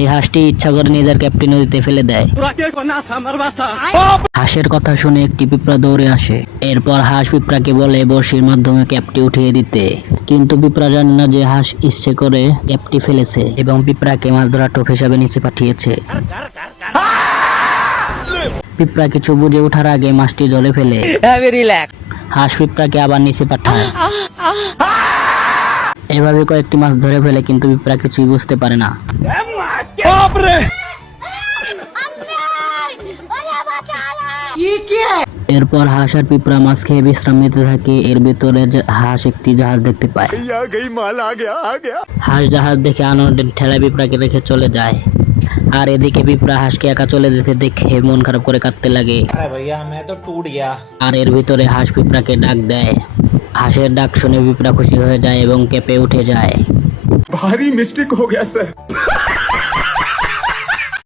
এই হাঁসটি ইচ্ছা করে নিজের ক্যাপটি নদীতে ফেলে দেয়। হাঁসের কথা শুনে একটি পিঁপড়া দৌড়ে আসে। এরপর হাঁস পিঁপড়াকে বলে বড়শির মাধ্যমে ক্যাপটি উঠিয়ে দিতে, কিন্তু পিঁপড়া জানে না যে হাঁস ইচ্ছে করে ক্যাপটি ফেলেছে এবং পিঁপড়াকে মাছ ধরার টোপ হিসাবে নিচে পাঠিয়েছে। পিঁপড়া কিছু বুঝে ওঠার আগে মাছটি জলে ফেলে হাঁস পিঁপড়াকে আবার নিচে পাঠায়। এভাবে কয়েকটি মাছ ধরে ফেলে, কিন্তু পিঁপড়া কিছুই বুঝতে পারে না। এরপর হাঁস আর পিঁপড়া মাছ খেয়ে বিশ্রাম নিতে থাকে। এর ভিতরে হাঁস একটি জাহাজ দেখতে পায়। হাঁস জাহাজ দেখে আনন্দের ঠেলায় পিঁপড়াকে রেখে চলে যায়। আর এদিকে পিঁপড়া হাঁসকে একা চলে যেতে দেখে মন খারাপ করে কাঁদতে লাগে। আর এর ভিতরে হাঁস পিঁপড়াকে ডাক দেয়। হাঁসের ডাক শুনে পিঁপড়া খুশি হয়ে যায় এবং কেঁপে উঠে যায়। भारी मिस्टेक हो गया सर।